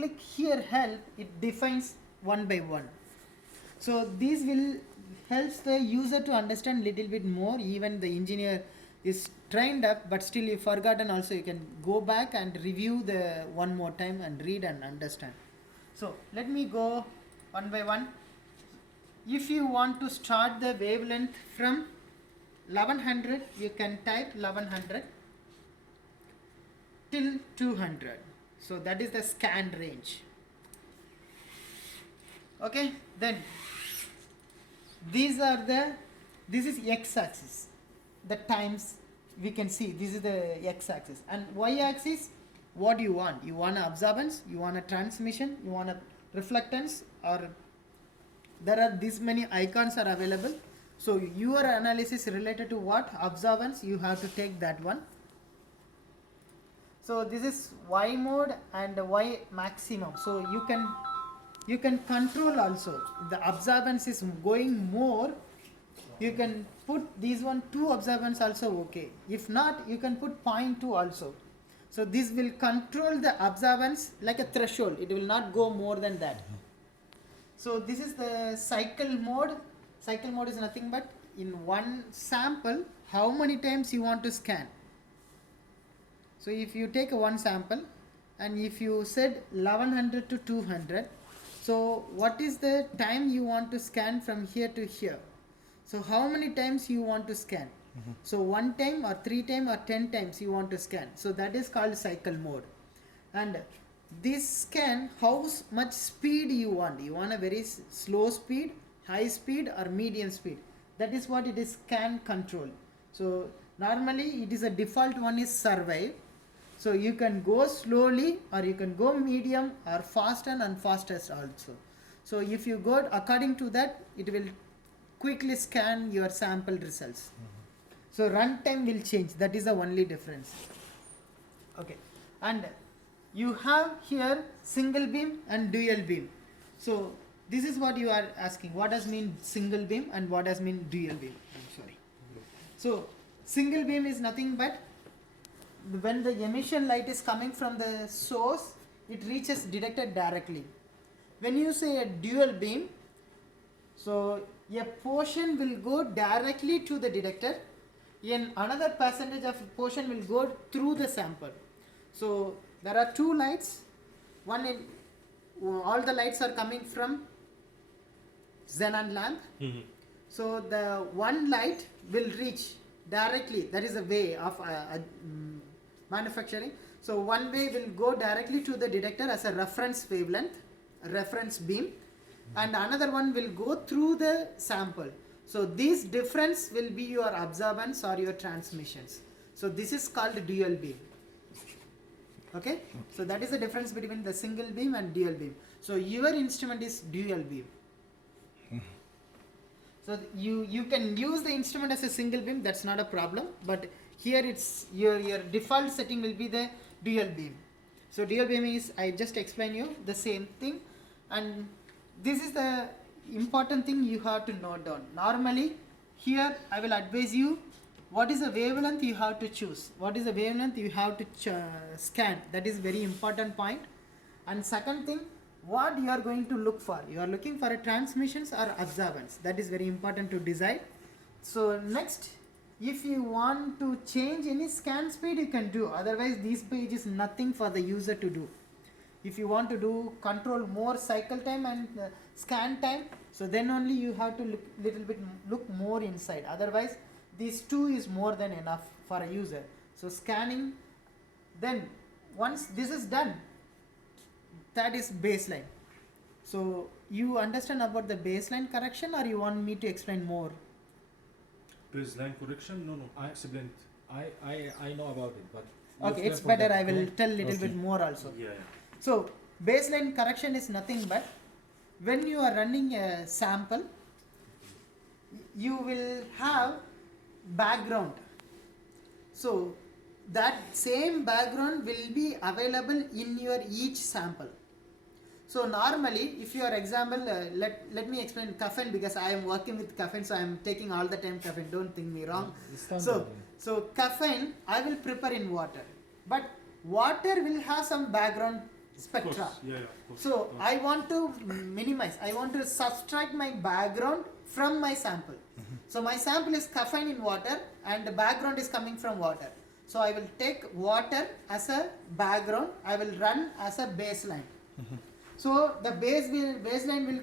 click here help, it defines one by one. So these will helps the user to understand little bit more. Even the engineer is trained up, but still you forgotten also, you can go back and review the one more time and read and understand. So let me go one by one. If you want to start the wavelength from 1100, you can type 1100 till 200. So that is the scan range. Okay, then this is x-axis, the times we can see. This is the x-axis, and y-axis, what you want. You want an absorbance, you want a transmission, you want a reflectance, or there are this many icons are available. So your analysis related to what absorbance, you have to take that one. So this is y mode and y maximum. So you can control also. The absorbance is going more, you can put these 2 absorbance also okay. If not, you can put 0.2 also. So this will control the absorbance like a threshold. It will not go more than that. So this is the cycle mode. Cycle mode is nothing but in one sample, how many times you want to scan. So if you take one sample and if you said 1100 to 200, so what is the time you want to scan from here to here? So how many times you want to scan? So 1 time or 3 times or 10 times you want to scan. So that is called cycle mode. And this scan, how much speed you want. You want a very slow speed, high speed or medium speed. That is what it is, scan control. So normally it is a default one is survive. So you can go slowly or you can go medium or faster and fastest also. So if you go according to that, it will quickly scan your sample results. So runtime will change. That is the only difference. Okay, and you have here single beam and dual beam. So this is what you are asking. What does mean single beam and what does mean dual beam? I'm sorry. So single beam is nothing but when the emission light is coming from the source, it reaches detector directly. When you say a dual beam, so a portion will go directly to the detector and another percentage of portion will go through the sample. So there are 2 lights. One in all the lights are coming from xenon lamp. So the one light will reach directly. That is a way of manufacturing. So one way will go directly to the detector as a reference wavelength, a reference beam, and another one will go through the sample. So this difference will be your absorbance or your transmissions. So this is called dual beam. Okay, so that is the difference between the single beam and dual beam. So your instrument is dual beam. So you can use the instrument as a single beam, that's not a problem, but here it's your default setting will be the dual beam. So dual beam is, I just explain you the same thing, and this is the important thing you have to note down. Normally here I will advise you what is the wavelength you have to choose, what is the wavelength you have to scan. That is very important point. And second thing, what you are going to look for. You are looking for a transmissions or absorbance. That is very important to decide. So next, if you want to change any scan speed, you can do. Otherwise this page is nothing for the user to do. If you want to do control more cycle time and scan time, so then only you have to look more inside. Otherwise these 2 is more than enough for a user. So scanning, then once this is done, that is baseline. So you understand about the baseline correction or you want me to explain more? Baseline correction? No, I explained. I know about it, but okay, it's better. I will tell little bit more also. Yeah. So baseline correction is nothing but when you are running a sample, you will have background. So that same background will be available in your each sample. So normally, if you are example, let me explain caffeine, because I am working with caffeine, so I am taking all the time caffeine. Don't think me wrong. So caffeine I will prepare in water, but water will have some background Spectra. Yeah, of course. So I want to minimize, I want to subtract my background from my sample. So my sample is confined in water and the background is coming from water. So I will take water as a background, I will run as a baseline. So the baseline will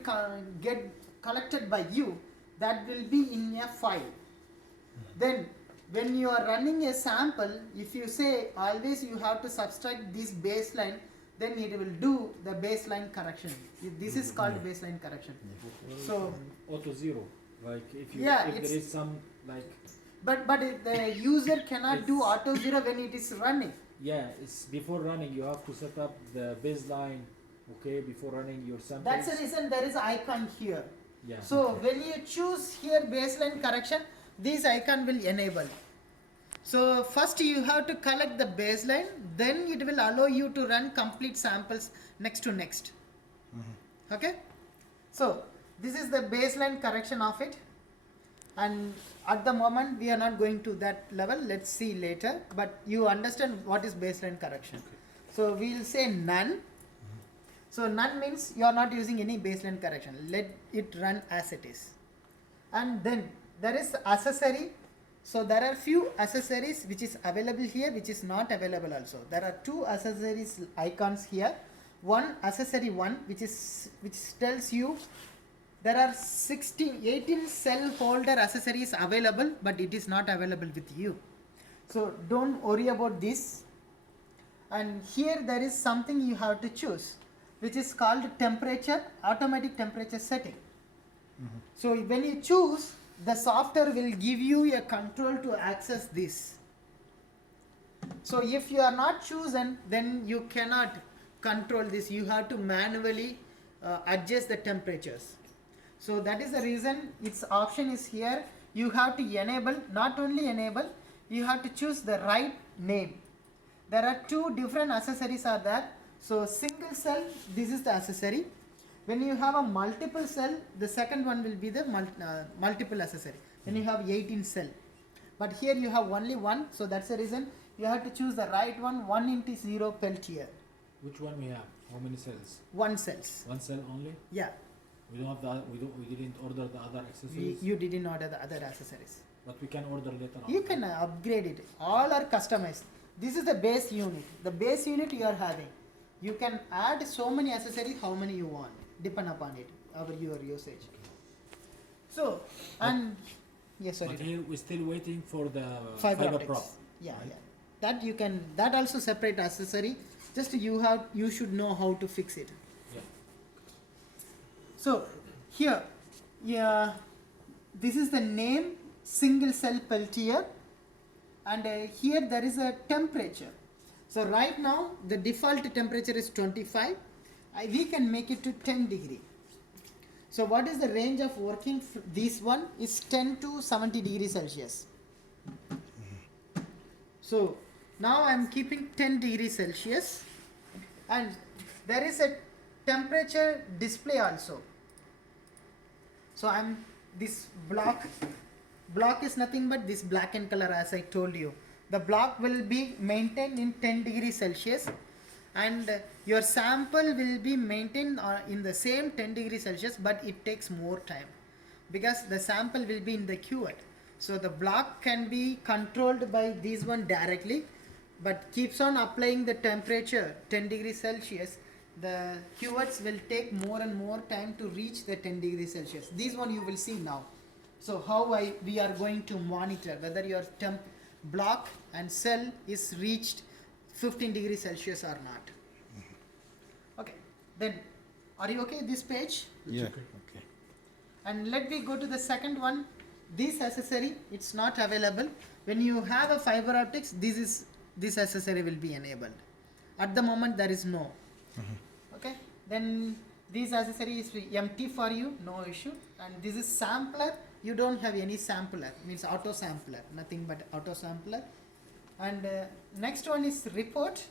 get collected by you, that will be in a file. Then when you are running a sample, if you say always you have to subtract this baseline, then it will do the baseline correction. This is called baseline correction. So auto zero, like if you Yeah, if it's- there is some like but the user cannot do auto zero when it is running. it's before running you have to set up the baseline, okay, before running your samples. That's the reason there is icon here. Yeah. So when you choose here baseline correction, this icon will enable. So first you have to collect the baseline, then it will allow you to run complete samples next to next. Okay? So this is the baseline correction of it, and at the moment we are not going to that level, let's see later, but you understand what is baseline correction. So we will say none. So none means you are not using any baseline correction, let it run as it is. And then there is accessory. So there are few accessories which is available here, which is not available also. There are two accessories icons here. One accessory 1 which tells you there are 18 cell holder accessories available, but it is not available with you. So don't worry about this. And here there is something you have to choose, which is called temperature, automatic temperature setting. So when you choose, the software will give you a control to access this. So if you are not chosen, then you cannot control this. You have to manually adjust the temperatures. So that is the reason its option is here. You have to enable, not only enable, you have to choose the right name. There are two different accessories are there. So single cell, this is the accessory. When you have a multiple cell, the second one will be the multiple accessory. When you have 18 cell. But here you have only one, so that's the reason you have to choose the right one, 1x0 Peltier. Which one we have? How many cells? One cells. One cell only? Yeah, We don't have the we didn't order the other accessories. you didn't order the other accessories. But we can order later on. You can upgrade it. All are customized. This is the base unit. The base unit you are having. You can add so many accessories, how many you want, depend upon it, your usage. So, and yes, sorry. But here we're still waiting for the Fiber fiber optics. prop. Yeah, right? yeah. That you can. That also separate accessory. Just you should know how to fix it. Yeah. So here, yeah, this is the name single cell Peltier, and here there is a temperature. So right now the default temperature is 25. We can make it to 10 degree. So what is the range of working? This one is 10 to 70 degrees Celsius. So now I am keeping 10 degrees Celsius, and there is a temperature display also. So this block is nothing but this black in color, as I told you. The block will be maintained in 10 degrees Celsius, and your sample will be maintained in the same 10 degrees Celsius, but it takes more time because the sample will be in the cuvette. So the block can be controlled by this one directly, but keeps on applying the temperature 10 degrees Celsius. The cuvettes will take more and more time to reach the 10 degrees Celsius. This one you will see now. So how we are going to monitor whether your temp block and cell is reached 15 degrees Celsius or not. Okay, then are you okay this page? Yeah. Okay. And let me go to the second one. This accessory, it's not available. When you have a fiber optics, this accessory will be enabled. At the moment there is no. Okay, then this accessory is empty for you, no issue. And this is sampler. You don't have any sampler, means auto sampler, nothing but auto sampler. And next one is report.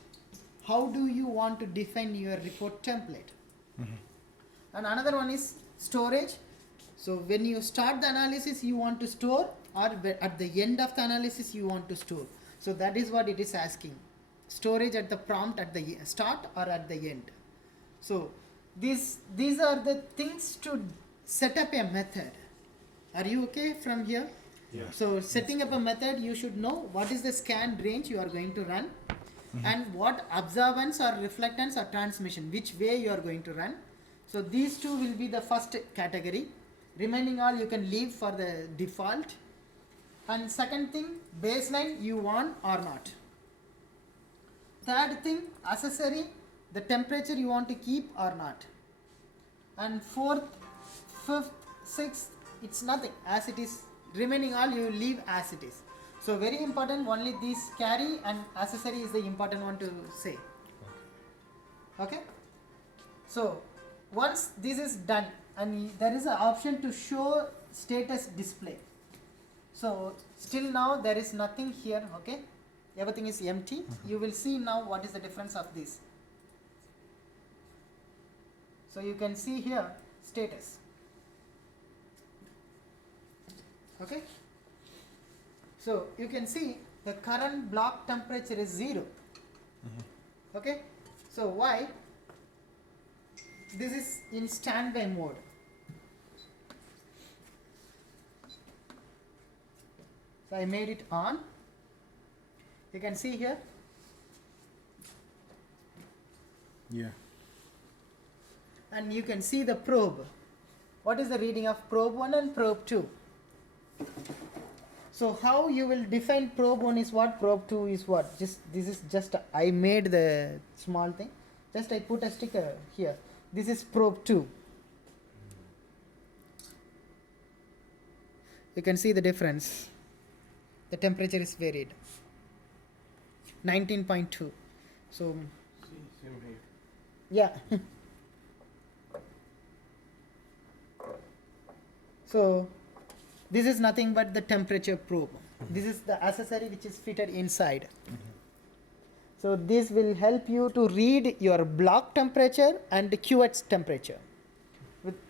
How do you want to define your report template? And another one is storage. So when you start the analysis, you want to store, or at the end of the analysis you want to store. So that is what it is asking. Storage at the prompt at the start or at the end. So these are the things to set up a method. Are you okay from here? Yeah. So setting up a method, you should know what is the scan range you are going to run, and what observance or reflectance or transmission, which way you are going to run. So these two will be the first category. Remaining all you can leave for the default. And second thing, baseline you want or not. Third thing, accessory, the temperature you want to keep or not. And fourth, fifth, sixth, it's nothing, as it is. Remaining all you leave as it is. So very important, only this Cary and accessory is the important one to say. Okay. So once this is done, and there is an option to show status display. So still now there is nothing here, okay? Everything is empty. You will see now what is the difference of this. So you can see here status. Okay? So you can see the current block temperature is 0. Okay? So why? This is in standby mode. So I made it on. You can see here. Yeah. And you can see the probe. What is the reading of probe 1 and probe 2? So how you will define probe 1 is what, probe 2 is what? This is just I made the small thing. Just I put a sticker here. This is probe 2. You can see the difference. The temperature is varied. 19.2. So Same here. yeah. So this is nothing but the temperature probe. This is the accessory which is fitted inside. So this will help you to read your block temperature and the QH temperature.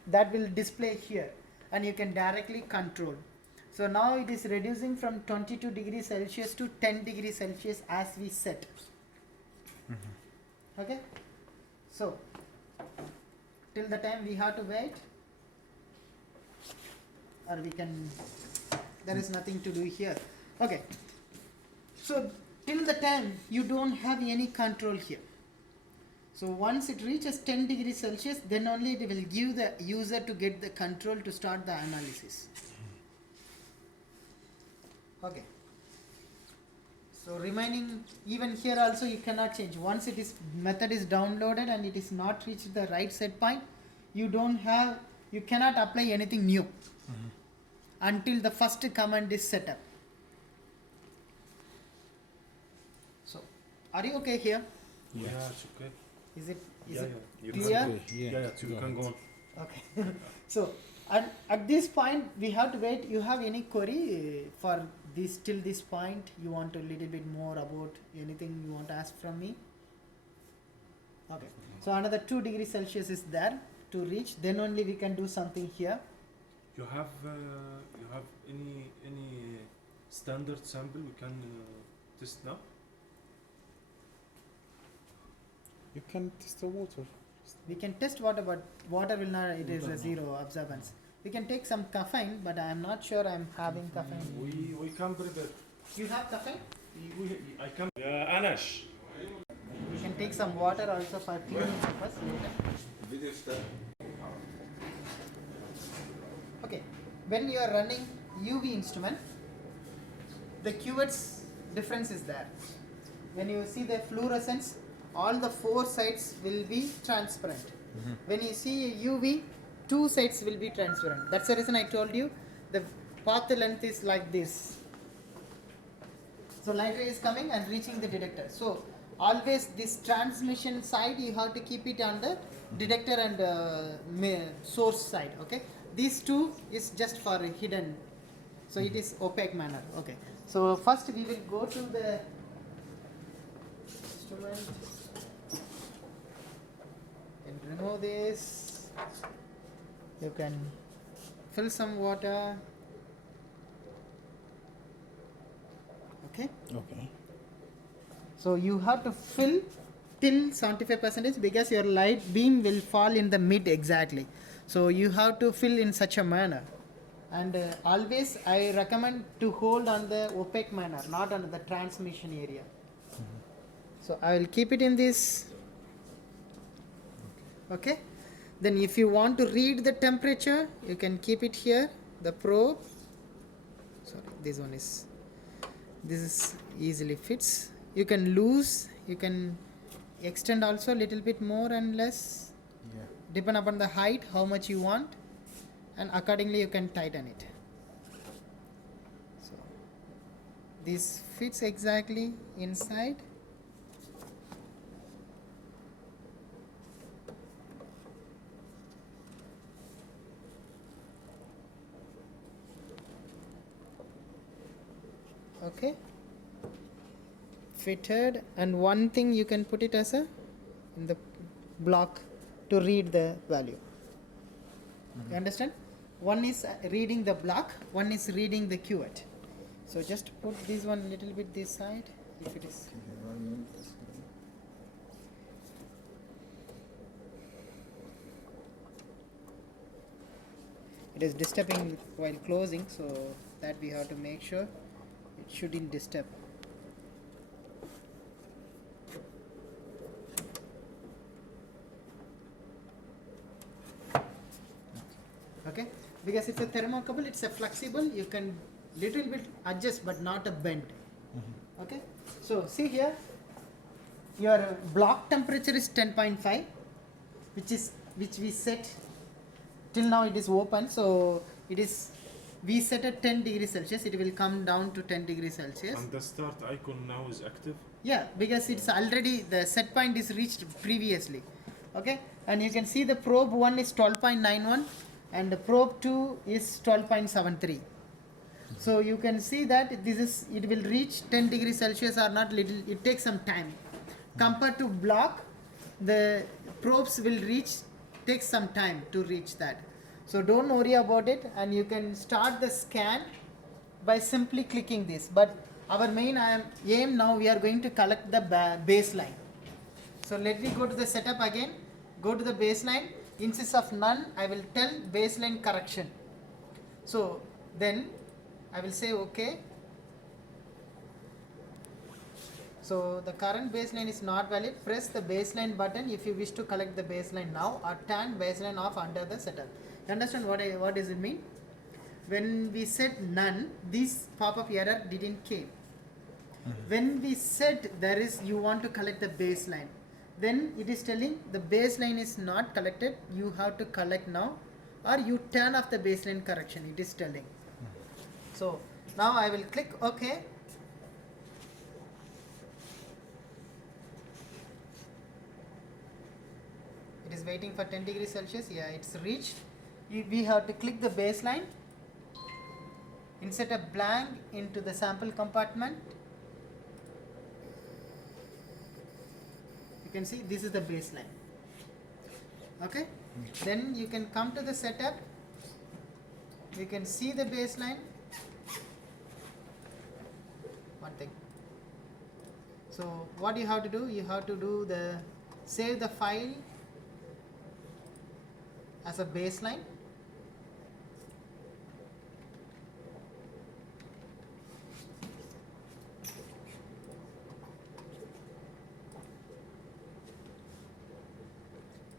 That will display here, and you can directly control. So now it is reducing from 22 degrees Celsius to 10 degrees Celsius as we set. Okay? So till the time we have to wait, or we can, there is nothing to do here. Okay. So till the time you don't have any control here. So once it reaches 10 degrees Celsius, then only it will give the user to get the control to start the analysis. Okay. So remaining, even here also you cannot change. Once it is method is downloaded and it is not reached the right set point, you cannot apply anything new until the first command is set up. So are you okay here? Yeah, it's okay. Is it You clear? Can, yeah, so you can go on. Okay. So at this point we have to wait. You have any query for this till this point? You want a little bit more about anything you want to ask from me? Okay. So another 2 degrees Celsius is there to reach. Then only we can do something here. You have any standard sample we can test now? You can test the water. We can test water, but water will not. It is a zero observance. We can take some caffeine, but I am not sure I am having caffeine. We can prepare. You have caffeine? I can. Yeah, Anash. We can take some water also for cleaning purpose later. Okay, when you are running UV instrument, the cuvettes difference is there. When you see the fluorescence, all the 4 sides will be transparent. When you see UV, 2 sides will be transparent. That's the reason I told you the path length is like this. So light ray is coming and reaching the detector. So always this transmission side you have to keep it on the detector and source side. Okay, these 2 is just for hidden, so it is opaque manner. Okay, so first we will go to the instrument and remove this. You can fill some water. Okay. Okay. So you have to fill till 75% because your light beam will fall in the mid exactly. So you have to fill in such a manner. And always I recommend to hold on the opaque manner, not on the transmission area. So I will keep it in this. Okay. Then if you want to read the temperature, you can keep it here. The probe. Sorry, this one is. This is easily fits. You can lose. You can extend also a little bit more and less. Yeah. Depend upon the height, how much you want, and accordingly you can tighten it. So this fits exactly inside. Okay, fitted, and one thing you can put it as a in the block to read the value. You understand? One is reading the block, one is reading the cuvette. So just put this one a little bit this side if it is. It is disturbing while closing, so that we have to make sure it shouldn't disturb. Okay, because it's a thermocouple, it's a flexible, you can little bit adjust but not a bend. Okay, so see here, your block temperature is 10.5, which we set till now. It is open, so it is, we set at 10 degrees Celsius, it will come down to 10 degrees Celsius. And the start icon now is active. Yeah, because it's already, the set point is reached previously. Okay, and you can see the probe 1 is 12.91 and the probe 2 is 12.73. So you can see that this is, it will reach 10 degrees Celsius or not, little, it takes some time. Compared to block, the probes will take some time to reach that. So don't worry about it, and you can start the scan by simply clicking this. But our main aim now, we are going to collect the baseline. So let me go to the setup again, go to the baseline, inches of none, I will tell baseline correction. So then I will say OK. So the current baseline is not valid. Press the baseline button if you wish to collect the baseline now, or turn baseline off under the setup. You understand what does it mean? When we said none, this pop-up error didn't came. When we said there is, you want to collect the baseline, then it is telling the baseline is not collected, you have to collect now, or you turn off the baseline correction, it is telling. So now I will click OK. It is waiting for 10 degrees Celsius. Yeah, it's reached. We have to click the baseline, insert a blank into the sample compartment. You can see this is the baseline. Okay, then you can come to the setup. You can see the baseline. One thing. So what you have to do? You have to do the save the file as a baseline.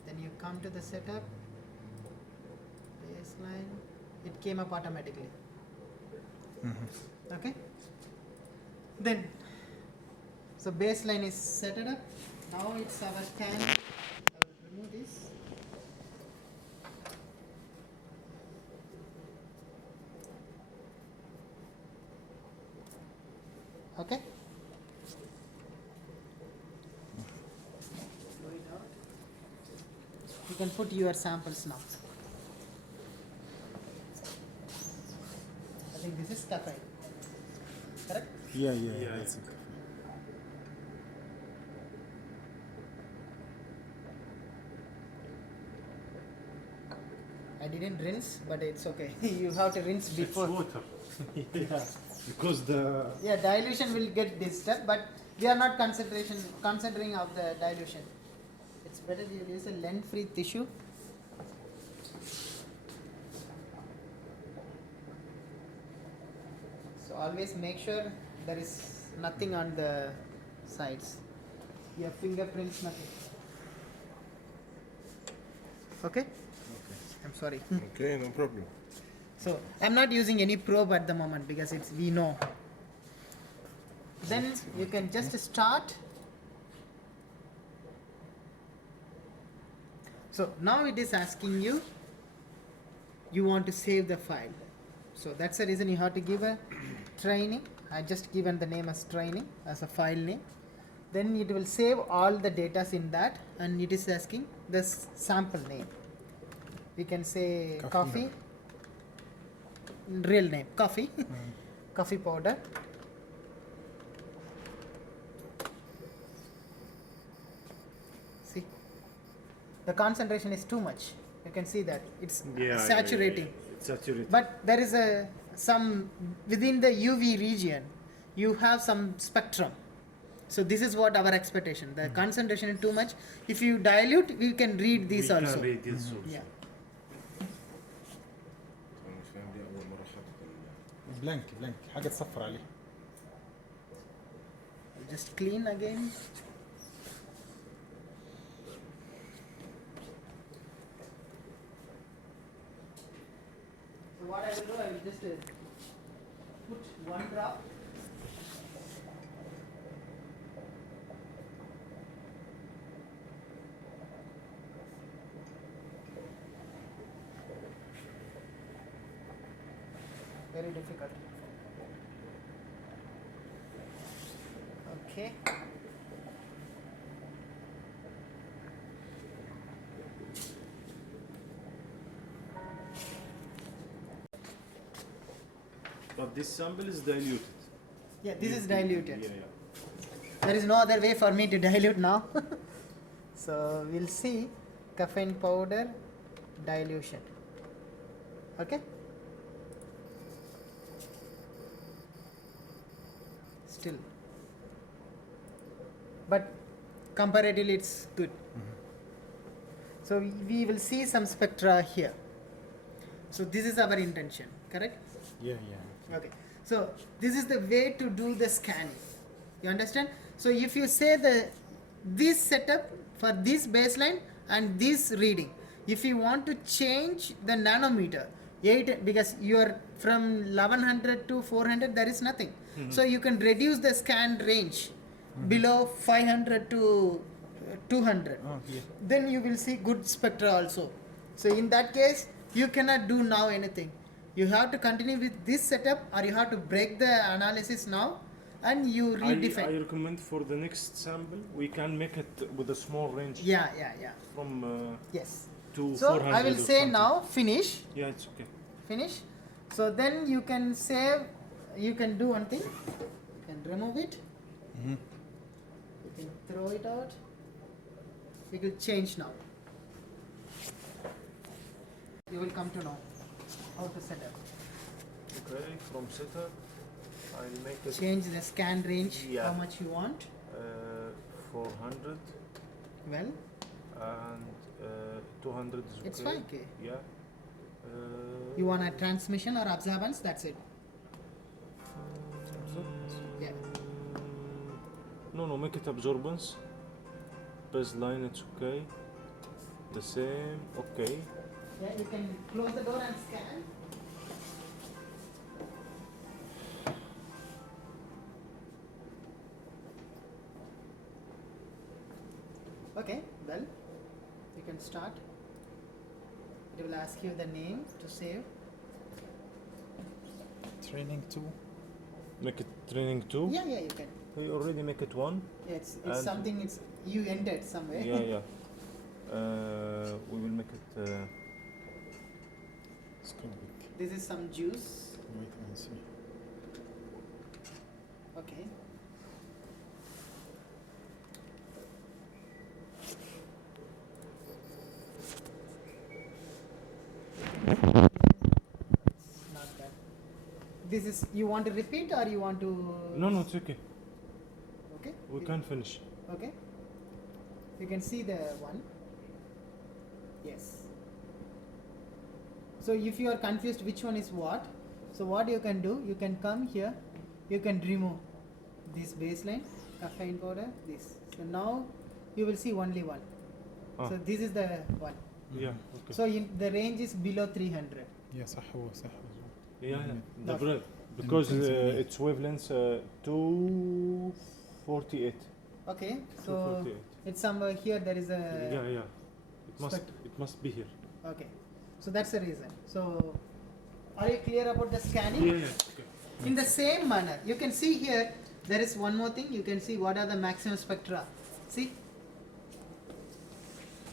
Then you come to the setup, baseline, it came up automatically. Okay. Then, so baseline is set it up. Now it's our scan. I will remove this. Okay. Blow it out. You can put your samples now. I think this is Cary. Correct? Yeah, Yeah, that's it. I didn't rinse, but it's okay. You have to rinse It's before. water. Yeah. Because the Yeah, dilution will get disturbed, but we are not considering of the dilution. It's better you use a lens-free tissue. So always make sure there is nothing on the sides. Your fingerprints, nothing. Okay? I'm sorry. Okay, no problem. So I'm not using any probe at the moment because it's we know. Then you can just start. So now it is asking you, you want to save the file. So that's the reason you have to give a training. I just given the name as training as a file name. Then it will save all the data in that, and it is asking the sample name. We can say coffee. Real name coffee. Coffee powder. See, the concentration is too much. You can see that it's saturating. It's saturated. But there is a some within the UV region, you have some spectrum. So this is what our expectation. The concentration is too much. If you dilute, we can read these we also. Can read this also. Yeah. أنا مش فاهم ليه أول مرة حاطط بلانك حاجه تصفر عليه. I'll just clean again. So what I will do, I will just put one drop. Very difficult. Okay. But this sample is diluted. Yeah, this is diluted. Yeah. There is no other way for me to dilute now. So we'll see caffeine powder dilution. Okay? Still. But comparatively it's good. So we will see some spectra here. So this is our intention, correct? Yeah. Okay, so this is the way to do the scanning. You understand? So if you say this setup for this baseline and this reading, if you want to change the nanometer, because you are from 1100 to 400, there is nothing. So you can reduce the scan range below 500 to 200. Oh, yeah. Then you will see good spectra also. So in that case, you cannot do now anything. You have to continue with this setup, or you have to break the analysis now and you redefine. I recommend for the next sample we can make it with a small range. Yeah. From Yes. to So 400 I will or say something. now finish. Yeah, it's okay. Finish. So then you can save. You can do one thing. You can remove it. You can throw it out. We will change now. You will come to know how to set up. Okay, from setup, I'll make it Change the scan range. Yeah. How much you want? 400 Well, and 200 is okay. it's fine. Okay. Yeah. You want a transmission or absorbance? That's it. Yeah. No, make it absorbance. Baseline, it's okay. The same, okay. Yeah, you can close the door and scan. Okay, well, you can start. It will ask you the name to save. Training 2. Make it training 2. Yeah, you can. We already make it 1. Yeah, it's And- something. It's you entered somewhere. Yeah. We will make it. It's gonna be. This is some juice. Wait and see. Okay. Not bad. this is, you want to repeat or you want to? No, no, it's okay. Okay. We can finish. Okay. You can see the one. Yes. So if you are confused which one is what, so what you can do, you can come here, you can remove this baseline, caffeine powder, this. So now you will see only one. Ah. So this is the one. Yeah, okay. So the range is below 300. يا صح هو صح. Yeah, the No. bread. Because Intensive. its wavelength 248. Okay. So 248. it's somewhere here. There is a. Yeah, yeah. Spect- It must be here. Okay. So that's the reason. So are you clear about the scanning? Yeah, yeah. Okay. In the same manner, you can see here, there is one more thing. You can see what are the maximum spectra. See?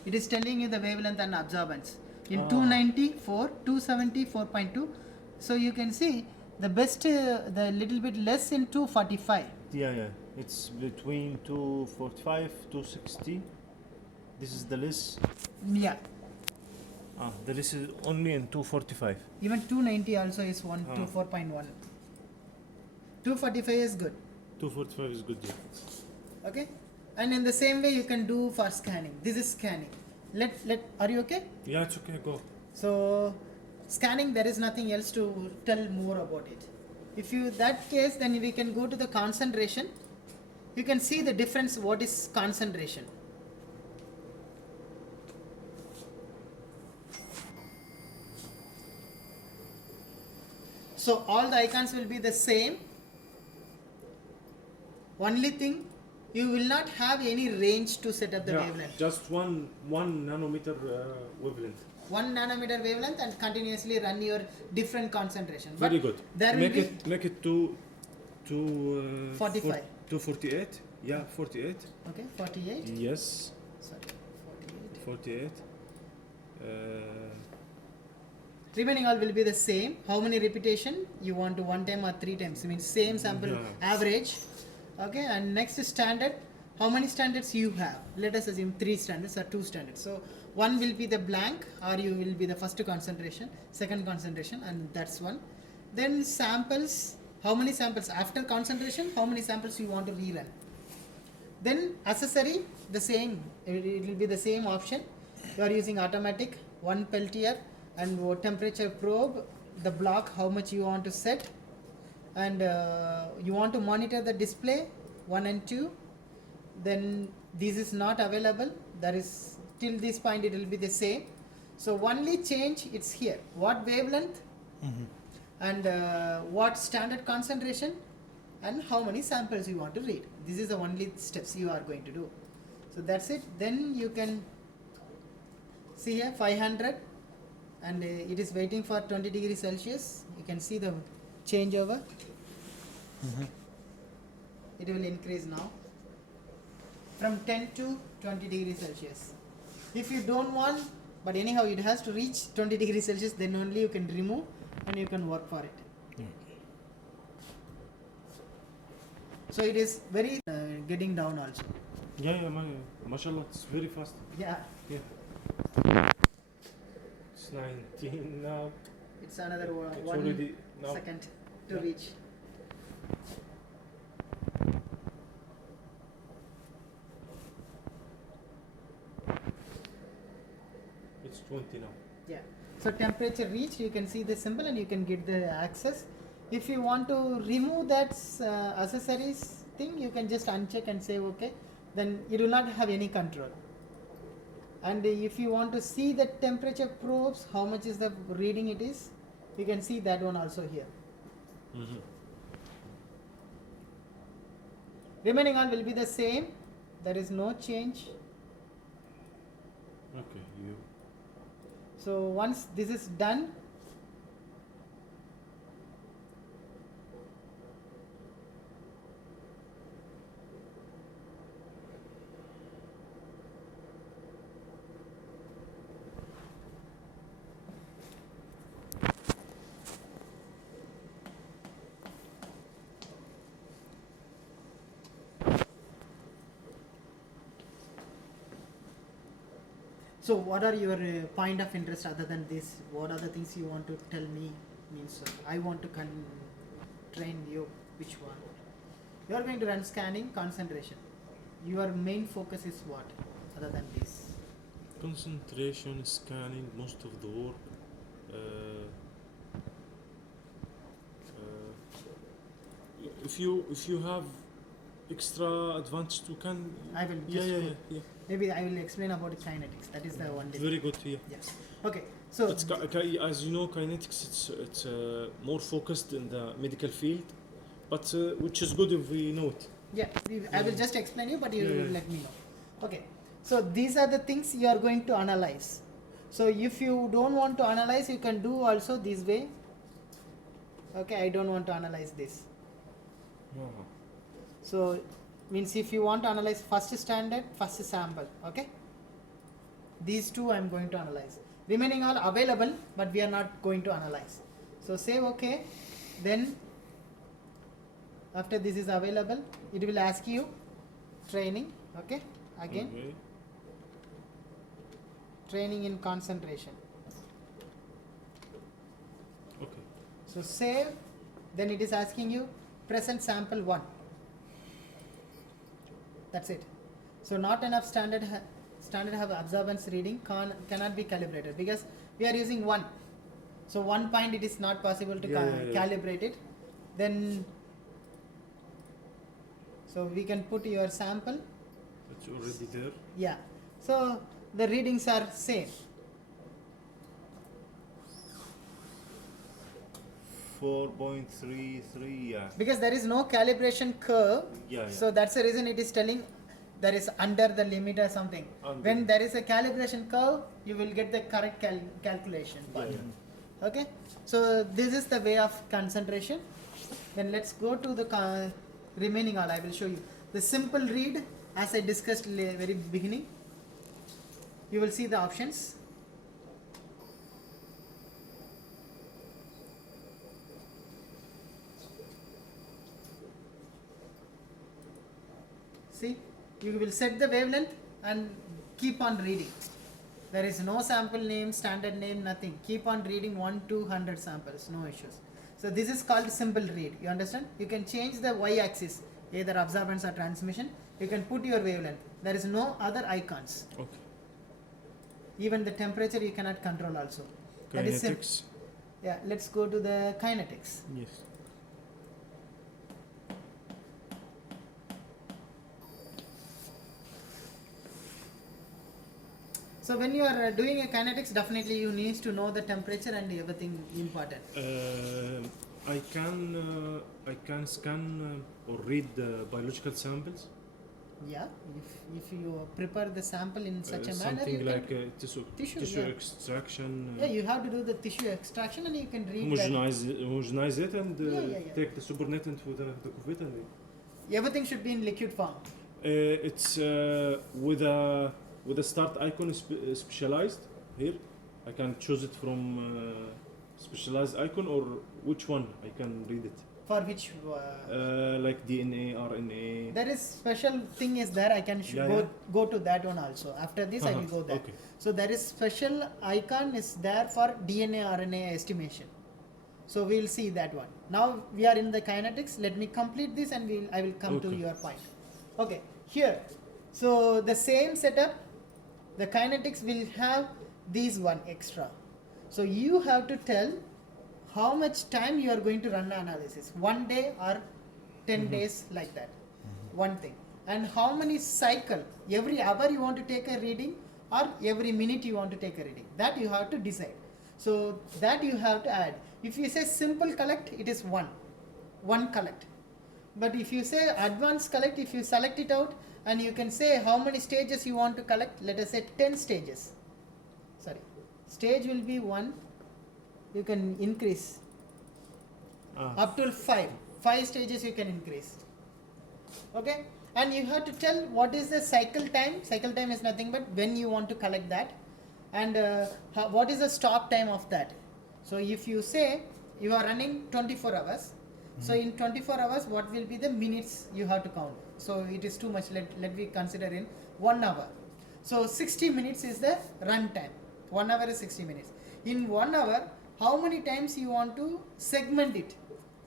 It is telling you the wavelength and absorbance. In Ah. 294, 274.2. So you can see the best, the little bit less in 245. Yeah, yeah. It's between 245, 260. This is the list. Yeah. The list is only in 245. Even 290 also is Ah. 124.1. 245 is good. 245 is good, yeah. Okay? And in the same way you can do for scanning. This is scanning. Are you okay? Yeah, it's okay, go. So scanning, there is nothing else to tell more about it. If you that case, then we can go to the concentration. You can see the difference. What is concentration? So all the icons will be the same. Only thing, you will not have any range to set up the wavelength. Just one nanometer wavelength. 1 nanometer wavelength and continuously run your different concentration. But Very good. There will Make be it to 45. 248. Yeah, 48. okay, 48. Yes, Sorry, 48. 48. Remaining all will be the same. How many repetition you want to 1 time or 3 times? I mean same sample Yeah. average. Okay, and next is standard. How many standards you have? Let us assume 3 standards or 2 standards. So one will be the blank, or you will be the first concentration, second concentration, and that's one. Then samples. How many samples after concentration? How many samples you want to rerun? Then accessory, the same. It will be the same option. You are using automatic, 1 Peltier, and temperature probe, the block, how much you want to set, and you want to monitor the display 1 and 2. Then this is not available. That is till this point it will be the same. So only change it's here. What wavelength and what standard concentration and how many samples you want to read. This is the only steps you are going to do. So that's it. Then you can see here 500 and it is waiting for 20 degrees Celsius. You can see the changeover. It will increase now from 10 to 20 degrees Celsius. If you don't want, but anyhow it has to reach 20 degrees Celsius, then only you can remove and you can work for it. So it is very getting down also. Yeah, mashallah, it's very fast. Yeah, It's 19 now. it's another It's 1 already now. second to Yeah. reach. It's 20 now. Yeah. So temperature reached, you can see the symbol and you can get the access. If you want to remove that accessories thing, you can just uncheck and say okay. Then you do not have any control. And if you want to see the temperature probes, how much is the reading it is, you can see that one also here. Remaining all will be the same. There is no change. Okay, you. So once this is done, so what are your point of interest other than this? What are the things you want to tell me? Means I want to train you which one. You are going to run scanning concentration. Your main focus is what other than this? Concentration, scanning, most of the work. Uh, if you have extra advantage, you can. I will Yeah, just yeah, put- yeah, yeah. Maybe I will explain about kinetics. That is the one. Very good. Yeah. Yes. Okay. So It's as you know, kinetics. It's more focused in the medical field, but which is good if we know it. yeah, I will just explain you, but you Yeah, will yeah. let me know. Okay. So these are the things you are going to analyze. So if you don't want to analyze, you can do also this way. Okay, I don't want to analyze this. So means if you want to analyze first standard, first sample, okay? These two I am going to analyze. Remaining all available, but we are not going to analyze. So say okay, then after this is available, it will ask you training, okay? Again, Okay. training in concentration. Okay. So save, then it is asking you present sample 1. That's it. So not enough standard have absorbance reading cannot be calibrated because we are using 1. So 1 point it is not possible to calibrate it. Then so we can put your sample. It's already there. Yeah. So the readings are same. 4.33. Yeah. Because there is no calibration curve, Yeah. so that's the reason it is telling there is under the limit or something. Under. When there is a calibration curve, you will get the correct calculation part. Yeah. Okay, so this is the way of concentration. Then let's go to the remaining all. I will show you the simple read as I discussed very beginning. You will see the options. See, you will set the wavelength and keep on reading. There is no sample name, standard name, nothing. Keep on reading 1 to 100 samples, no issues. So this is called simple read. You understand? You can change the y-axis, either absorbance or transmission. You can put your wavelength. There is no other icons. Okay. Even the temperature you cannot control also. That is Kinetics. yeah, let's go to the kinetics. Yes. So when you are doing a kinetics, definitely you need to know the temperature and everything important. I can scan or read the biological samples. Yeah, if you prepare the sample in such a manner, Something you like can, tissue yeah. extraction. yeah, you have to do the tissue extraction and you can read Homogenize it and Yeah. take the supernatant with the COVID and that. Everything should be in liquid form. it's with a start icon specialized here. I can choose it from specialized icon or which one I can read it. For which Like DNA, RNA. there is special thing is there. I can go to that one also. After this, I will go there. Okay. So there is special icon is there for DNA RNA estimation. So we will see that one. Now we are in the kinetics. Let me complete this and I will come to Okay. your point. Okay, here. So the same setup, the kinetics will have these one extra. So you have to tell how much time you are going to run the analysis. 1 day or 10 days like that. One thing. And how many cycle, every hour you want to take a reading or every minute you want to take a reading. That you have to decide. So that you have to add. If you say simple collect, it is one collect. But if you say advanced collect, if you select it out and you can say how many stages you want to collect, let us say 10 stages. Sorry, stage will be 1. You can increase up to 5. 5 stages you can increase. Okay, and you have to tell what is the cycle time. Cycle time is nothing but when you want to collect that, and what is the stop time of that. So if you say you are running 24 hours, so in 24 hours what will be the minutes you have to count. So it is too much. Let me consider in 1 hour. So 60 minutes is the run time. 1 hour is 60 minutes. In 1 hour, how many times you want to segment it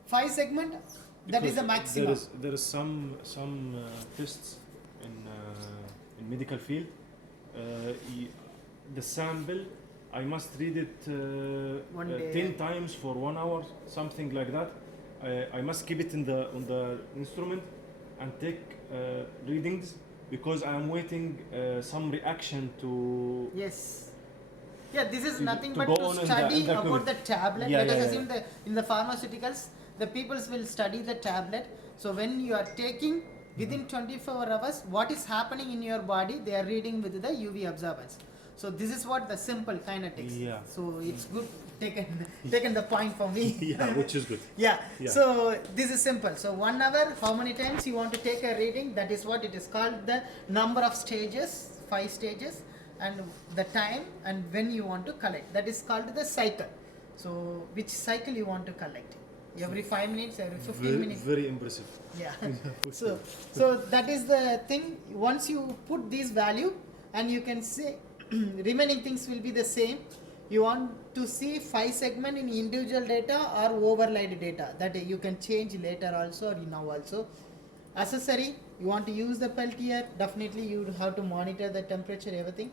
5 segment, that is the Because maximum. There is some tests in medical field. The sample, I must read it One day. 10 times for 1 hour, something like that. I must keep it on the instrument and take readings because I am waiting some reaction to. Yes. Yeah, this is To- nothing to but go to on in the- study in the about clinic. the tablet. Yeah, Let us yeah, assume that in the pharmaceuticals, the peoples will study the tablet. So when you are taking within 24 hours, what is happening in your body, they are reading with the UV absorbance. So this is what the simple kinetics. Yeah. So it's good taken the point for me. Yeah, which is good. Yeah. Yeah. So this is simple. So 1 hour, how many times you want to take a reading? That is what it is called, the number of stages, 5 stages, and the time and when you want to collect. That is called the cycle. So which cycle you want to collect? Every 5 minutes, every 15 Very, minutes. very impressive. Yeah. So that is the thing. Once you put this value and you can say remaining things will be the same. You want to see 5 segment in individual data or overlaid data, that you can change later also or now also. Accessory, you want to use the Peltier, definitely you have to monitor the temperature, everything.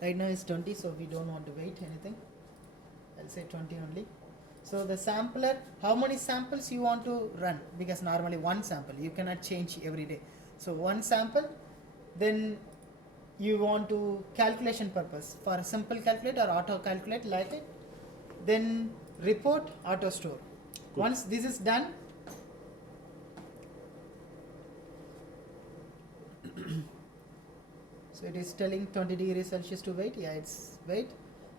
Right now it's 20, so we don't want to wait anything. I'll say 20 only. So the sampler, how many samples you want to run? Because normally 1 sample, you cannot change every day. So 1 sample, then you want to calculation purpose for a simple calculate or auto calculate like it, then report, auto store. Once this is done, so it is telling 20 degrees Celsius to wait. Yeah, it's wait.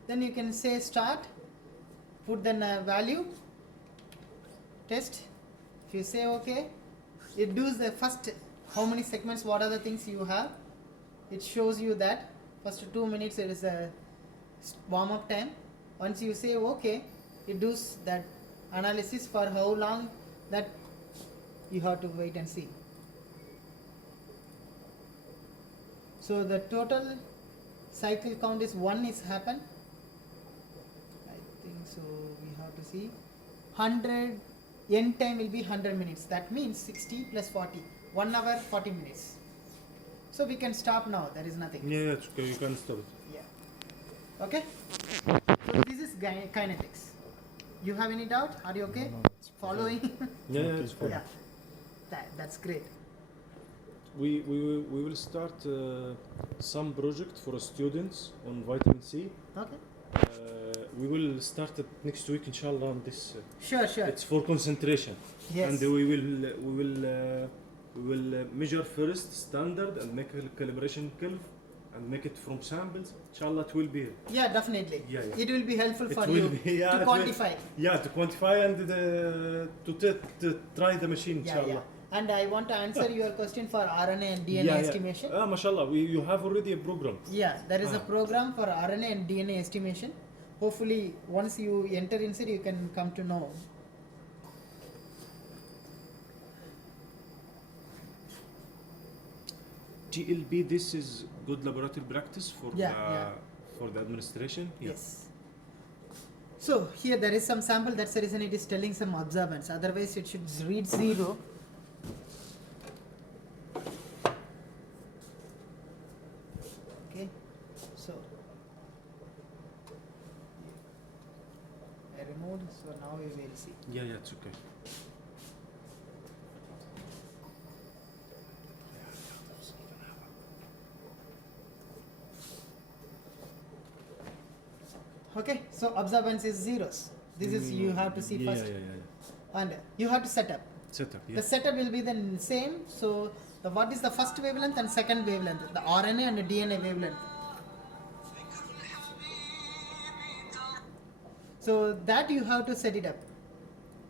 Then you can say start, put the value, test. If you say okay, it does the first how many segments, what are the things you have. It shows you that first 2 minutes it is a warm up time. Once you say okay, it does that analysis for how long that you have to wait and see. So the total cycle count is 1 is happened. I think so. We have to see 100. End time will be 100 minutes. That means 60 plus 40. 1 hour 40 minutes. So we can stop now. There is nothing. Yeah, it's okay. You can stop it. Yeah. Okay. So this is kinetics. You have any doubt? Are you okay? No, it's Following? Yeah, Okay, it's fine. Yeah. That's great. We will start some project for students on vitamin C. Okay. We will start it next week, inshallah. On this, Sure. it's for concentration, Yes. and we will measure first standard and make a calibration curve and make it from samples. Inshallah, it will be. Yeah, definitely. Yeah. It will be helpful It for will you be, yeah, to it will- quantify. Yeah, to quantify and to try the machine. Yeah, Inshallah. yeah. And I want to answer your question for RNA and DNA estimation. Ah, mashallah, you have already a program. Yeah, there is a Ah. program for RNA and DNA estimation. Hopefully, once you enter inside, you can come to know. GLB, this is good laboratory practice for Yeah. for the administration. Yeah. Yes. So here there is some sample. That's the reason it is telling some observance. Otherwise, it should read 0. Okay. So I removed. So now we will see. Yeah, it's okay. Okay. So observance is zeros. This is you have to see Yeah, first, yeah. and you have to set up. Setup. Yeah. The setup will be the same. So what is the first wavelength and second wavelength? The RNA and the DNA wavelength. So that you have to set it up.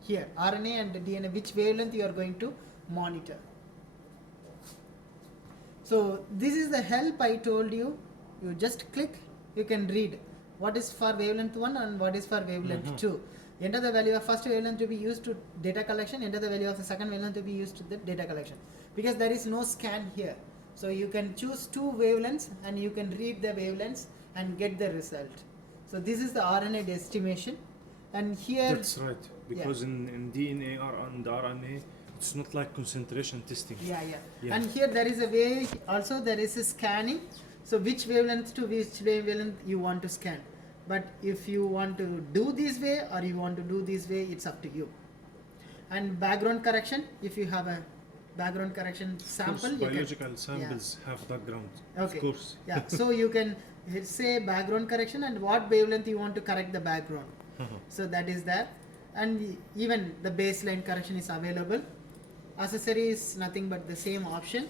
Here, RNA and the DNA, which wavelength you are going to monitor. So this is the help I told you. You just click, you can read what is for wavelength 1 and what is for wavelength 2. Enter the value of first wavelength to be used to data collection, enter the value of the second wavelength to be used to the data collection. Because there is no scan here. So you can choose 2 wavelengths and you can read the wavelengths and get the result. So this is the RNA estimation. And here That's right. because in DNA and RNA, it's not like concentration testing. Yeah. Yeah. And here there is a way, also there is a scanning. So which wavelength to which wavelength you want to scan. But if you want to do this way or you want to do this way, it's up to you. And background correction, if you have a background correction sample, Of course, you can, biological samples have background. Okay. Of course. yeah, so you can say background correction and what wavelength you want to correct the background. So that is there. And even the baseline correction is available. Accessory is nothing but the same option.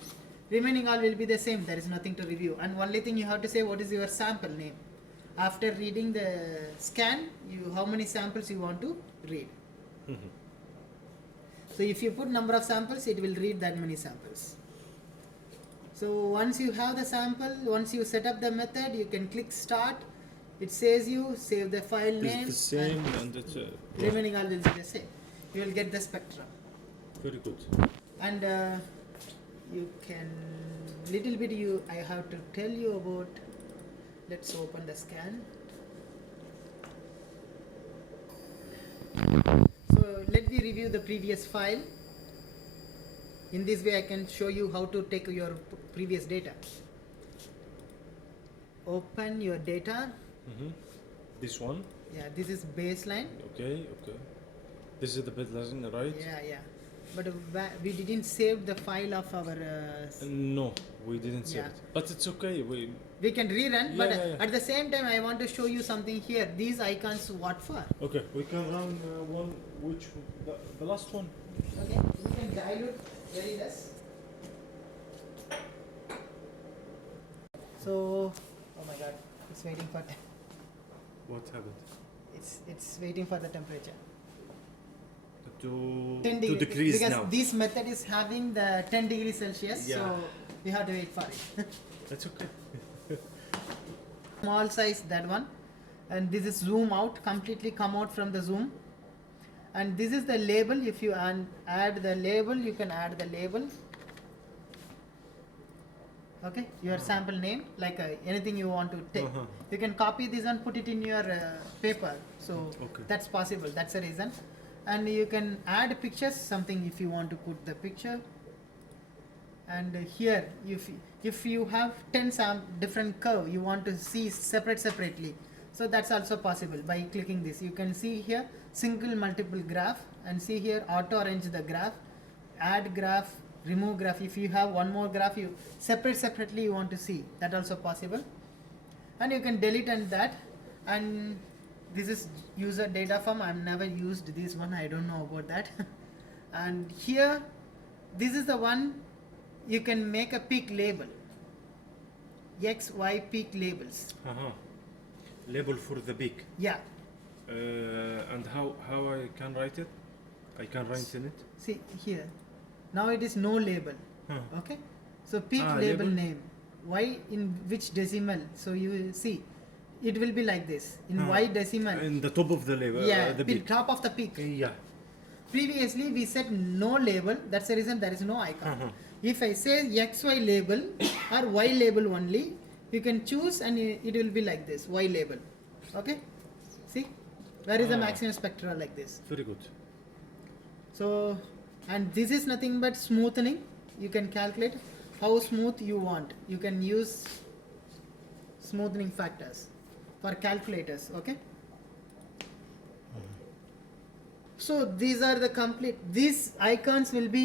Remaining all will be the same, there is nothing to review. And only thing you have to say what is your sample name. After reading the scan, how many samples you want to read. So if you put number of samples, it will read that many samples. So once you have the sample, once you set up the method, you can click start. It says you save the file name. It's the same and it's Remaining all will be the same. You will get the spectrum. very good. And you can little bit I have to tell you about. Let's open the scan. So let me review the previous file. In this way I can show you how to take your previous data. Open your data. This one. Yeah, this is baseline. Okay. This is the baseline, right? Yeah. But we didn't save the file of our. No, we didn't save Yeah. it. But it's okay. We can rerun, but Yeah. at the same time, I want to show you something here. These icons, what for? Okay, we can run one. Which the last one? Okay, you can dilute very less. So, oh my God, it's waiting for. What happened? It's waiting for the temperature. To 10 to degrees. decrease Because now. this method is having the 10 degrees Celsius, Yeah. so we have to wait for it. That's okay. Small size, that one. And this is zoom out, completely come out from the zoom. And this is the label. If you add the label, you can add the label. Okay, your sample name, like anything you want to take. You can copy this and put it in your paper. So Okay. that's possible. That's the reason. And you can add pictures, something if you want to put the picture. And here, if you have 10 different curve, you want to see separately. So that's also possible by clicking this. You can see here single multiple graph and see here auto arrange the graph, add graph, remove graph. If you have one more graph, you separately you want to see, that also possible. And you can delete and that. And this is user data form. I've never used this one, I don't know about that. And here, this is the one you can make a peak label. X, Y peak labels. Label for the peak. Yeah. And how I can write it? I can write in it. See here. Now it is no label. Okay. So peak label label. name. Y in which decimal? So you will see. It will be like this in Y decimal. In the top of the label. Yeah, The peak. top of the peak. Yeah. Previously we said no label. That's the reason there is no icon. If I say XY label or Y label only, you can choose and it will be like this, Y label. Okay? See? Where is the maximum spectra like this? Very good. So, and this is nothing but smoothing. You can calculate how smooth you want. You can use smoothing factors for calculators. Okay? So these are the complete, these icons will be